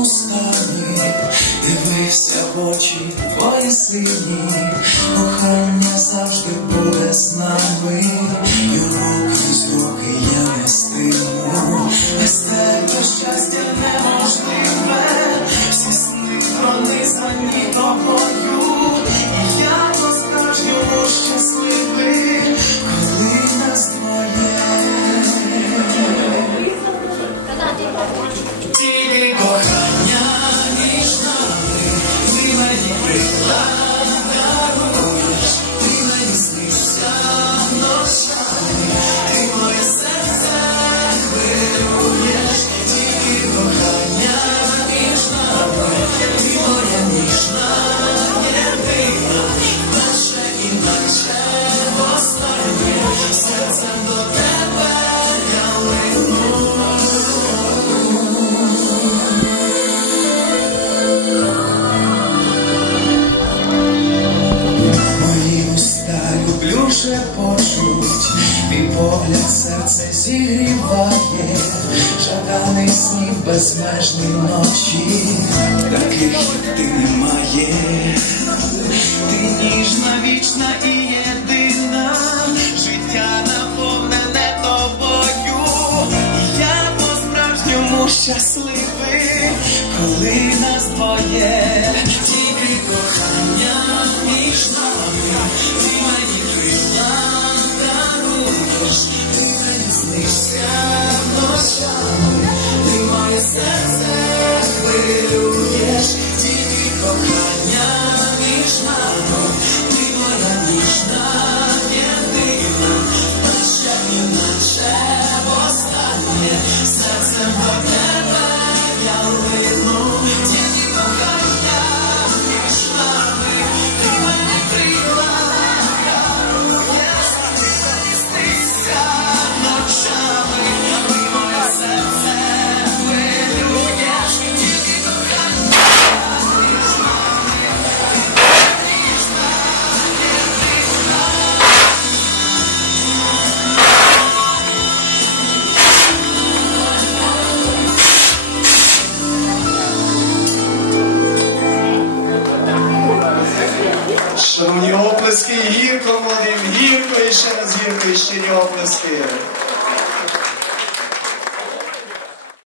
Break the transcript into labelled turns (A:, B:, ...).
A: устами, дивився в очі твої сині, кохання завжди буде з нами. погляд серце зігріває, жаданий снів безмежні ночі, таких ти немає, ти ніжна, вічна і єдина, життя наповнене тобою. Я по-справжньому щасливий, коли нас двоє, тільки кохання ніжна, ти
B: Шановні оплески, гірко, Вадим, гірко і ще раз гірко і щирі оплески.